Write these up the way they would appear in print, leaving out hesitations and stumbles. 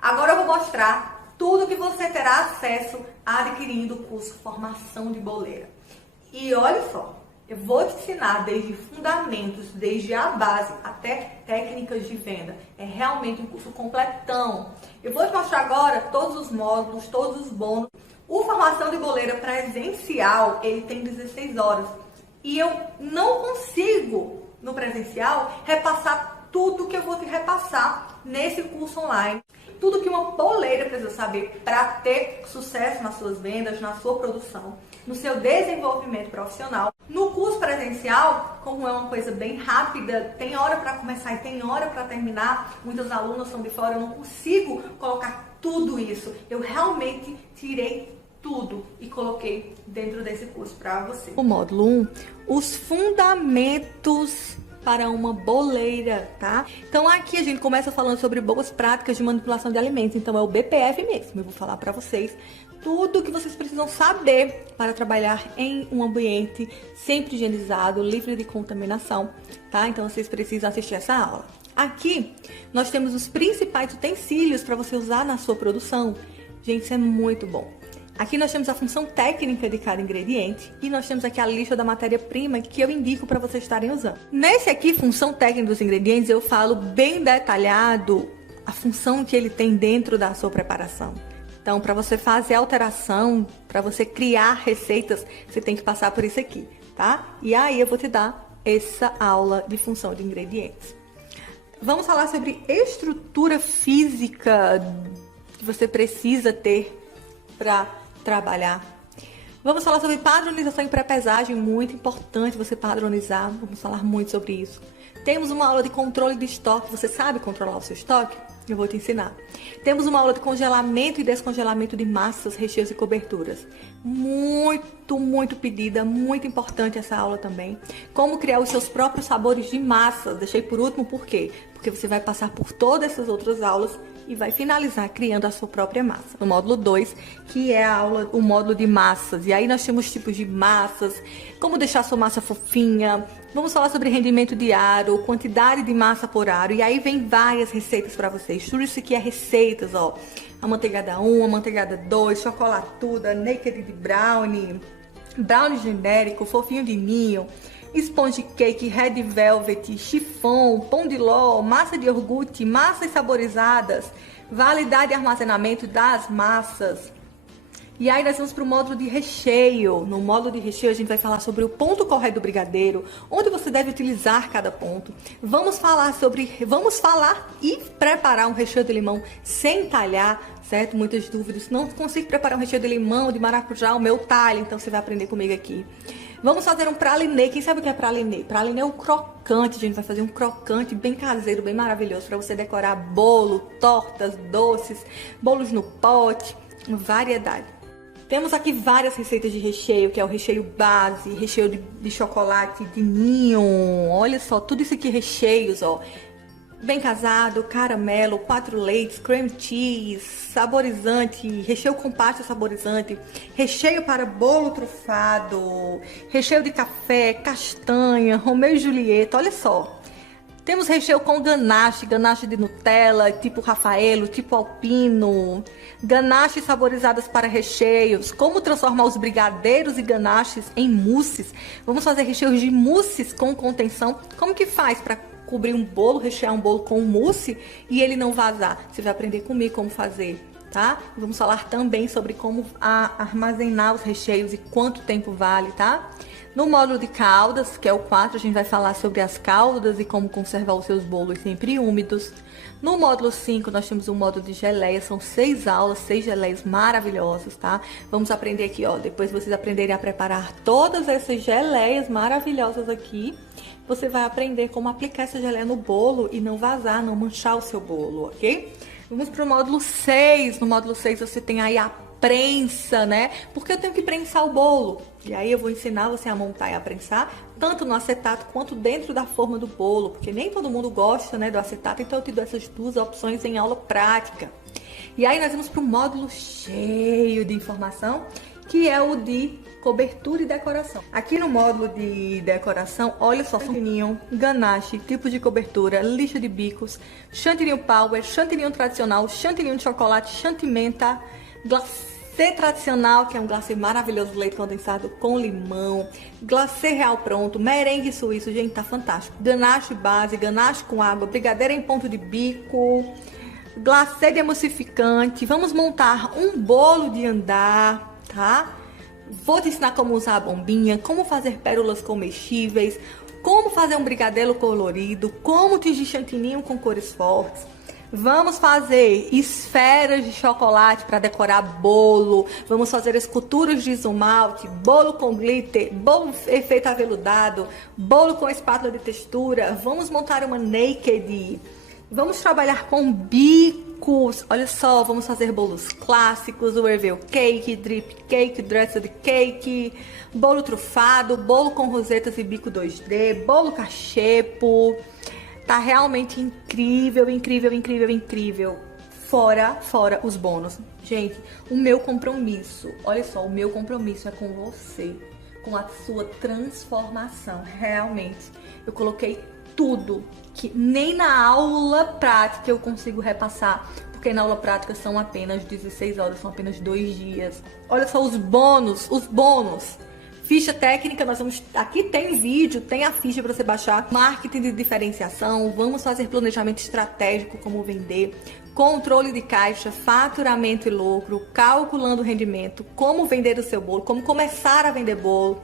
Agora eu vou mostrar tudo que você terá acesso adquirindo o curso Formação de Boleira. E olha só, eu vou te ensinar desde fundamentos, desde a base até técnicas de venda. É realmente um curso completão. Eu vou te mostrar agora todos os módulos, todos os bônus. O Formação de Boleira presencial, ele tem 16 horas. E eu não consigo, no presencial, repassar tudo que eu vou te repassar nesse curso online. Tudo que uma boleira precisa saber para ter sucesso nas suas vendas, na sua produção, no seu desenvolvimento profissional. No curso presencial, como é uma coisa bem rápida, tem hora para começar e tem hora para terminar, muitos alunos são de fora, eu não consigo colocar tudo isso. Eu realmente tirei tudo e coloquei dentro desse curso para você. O módulo 1, os fundamentos para uma boleira, tá? Então aqui a gente começa falando sobre boas práticas de manipulação de alimentos, então é o BPF mesmo. Eu vou falar para vocês tudo que vocês precisam saber para trabalhar em um ambiente sempre higienizado, livre de contaminação, tá? Então vocês precisam assistir essa aula. Aqui nós temos os principais utensílios para você usar na sua produção. Gente, isso é muito bom. Aqui nós temos a função técnica de cada ingrediente e nós temos aqui a lista da matéria-prima que eu indico para vocês estarem usando. Nesse aqui, função técnica dos ingredientes, eu falo bem detalhado a função que ele tem dentro da sua preparação. Então, para você fazer alteração, para você criar receitas, você tem que passar por isso aqui, tá? E aí eu vou te dar essa aula de função de ingredientes. Vamos falar sobre estrutura física que você precisa ter para trabalhar. Vamos falar sobre padronização e pré-pesagem, muito importante você padronizar, vamos falar muito sobre isso. Temos uma aula de controle de estoque, você sabe controlar o seu estoque? Eu vou te ensinar. Temos uma aula de congelamento e descongelamento de massas, recheios e coberturas. Muito pedida, muito importante essa aula também. Como criar os seus próprios sabores de massas. Deixei por último, por quê? Porque você vai passar por todas essas outras aulas e vai finalizar criando a sua própria massa. No módulo 2, que é a aula, o módulo de massas. E aí nós temos tipos de massas, como deixar a sua massa fofinha. Vamos falar sobre rendimento diário, quantidade de massa por aro. E aí vem várias receitas para vocês. Tudo isso aqui é receitas, ó. Amanteigada 1, amanteigada 2, chocolatuda, naked de brownie, brownie genérico, fofinho de ninho, sponge cake, red velvet, chiffon, pão de ló, massa de iogurte, massas saborizadas, validade e armazenamento das massas. E aí nós vamos para o módulo de recheio. No módulo de recheio a gente vai falar sobre o ponto correto do brigadeiro, onde você deve utilizar cada ponto. Vamos falar e preparar um recheio de limão sem talhar, certo? Muitas dúvidas. Não consigo preparar um recheio de limão, de maracujá, o meu talho, então você vai aprender comigo aqui. Vamos fazer um pralinê. Quem sabe o que é pralinê? Pralinê é o crocante. A gente vai fazer um crocante bem caseiro, bem maravilhoso, para você decorar bolo, tortas, doces, bolos no pote, variedade. Temos aqui várias receitas de recheio, que é o recheio base, recheio de chocolate de ninho. Olha só, tudo isso aqui recheios, ó. Bem casado, caramelo, 4 leites, cream cheese, saborizante, recheio com pasta saborizante, recheio para bolo trufado, recheio de café, castanha, Romeu e Julieta, olha só. Temos recheio com ganache, ganache de Nutella, tipo Rafaelo, tipo Alpino, ganaches saborizadas para recheios, como transformar os brigadeiros e ganaches em mousses. Vamos fazer recheios de mousses com contenção. Como que faz para cobrir um bolo, rechear um bolo com mousse e ele não vazar? Você vai aprender comigo como fazer, tá? Vamos falar também sobre como armazenar os recheios e quanto tempo vale, tá? No módulo de caldas, que é o 4, a gente vai falar sobre as caldas e como conservar os seus bolos sempre úmidos. No módulo 5, nós temos um módulo de geleia, são 6 aulas, 6 geleias maravilhosas, tá? Vamos aprender aqui, ó, depois vocês aprenderem a preparar todas essas geleias maravilhosas aqui, você vai aprender como aplicar essa geleia no bolo e não vazar, não manchar o seu bolo, ok? Vamos para o módulo 6. No módulo 6 você tem aí a prensa, né? Porque eu tenho que prensar o bolo. E aí eu vou ensinar você a montar e a prensar, tanto no acetato quanto dentro da forma do bolo, porque nem todo mundo gosta, né, do acetato, então eu te dou essas duas opções em aula prática. E aí nós vamos para um módulo cheio de informação, que é o de cobertura e decoração. Aqui no módulo de decoração, olha só, chantininho, ganache, tipo de cobertura, lixa de bicos, chantininho power, chantininho tradicional, chantininho de chocolate, chantimenta, glacê tradicional, que é um glacê maravilhoso de leite condensado com limão, glacê real pronto, merengue suíço, gente, tá fantástico. Ganache base, ganache com água, brigadeiro em ponto de bico, glacê de emulsificante. Vamos montar um bolo de andar, tá? Vou te ensinar como usar a bombinha, como fazer pérolas comestíveis, como fazer um brigadeiro colorido, como tingir chantininho com cores fortes. Vamos fazer esferas de chocolate para decorar bolo. Vamos fazer esculturas de esmalte, bolo com glitter, bolo efeito aveludado, bolo com espátula de textura. Vamos montar uma naked. Vamos trabalhar com bicos. Olha só, vamos fazer bolos clássicos, o Herveu Cake, Drip Cake, Dressed Cake, bolo trufado, bolo com rosetas e bico 2D, bolo cachepo. Tá realmente incrível, incrível, incrível, incrível. Fora os bônus. Gente, o meu compromisso, olha só, o meu compromisso é com você, com a sua transformação. Realmente, eu coloquei tudo que nem na aula prática eu consigo repassar, porque na aula prática são apenas 16 horas, são apenas 2 dias. Olha só os bônus. Ficha técnica, aqui tem vídeo, tem a ficha para você baixar. Marketing de diferenciação, vamos fazer planejamento estratégico, como vender, controle de caixa, faturamento e lucro, calculando o rendimento, como vender o seu bolo, como começar a vender bolo.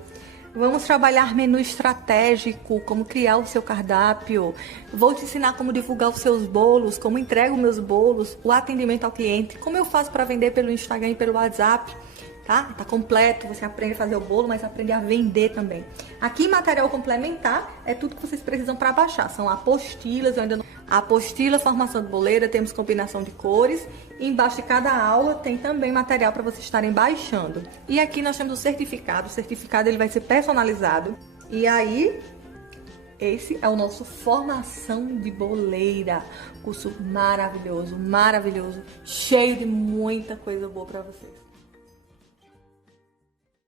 Vamos trabalhar menu estratégico, como criar o seu cardápio. Vou te ensinar como divulgar os seus bolos, como entrego meus bolos, o atendimento ao cliente, como eu faço para vender pelo Instagram e pelo WhatsApp. Tá completo, você aprende a fazer o bolo, mas aprende a vender também. Aqui, material complementar, é tudo que vocês precisam para baixar. São apostilas, eu ainda não... Apostila, formação de boleira, temos combinação de cores. E embaixo de cada aula tem também material para vocês estarem baixando. E aqui nós temos o certificado. O certificado ele vai ser personalizado. E aí, esse é o nosso Formação de Boleira. Curso maravilhoso, maravilhoso, cheio de muita coisa boa para vocês.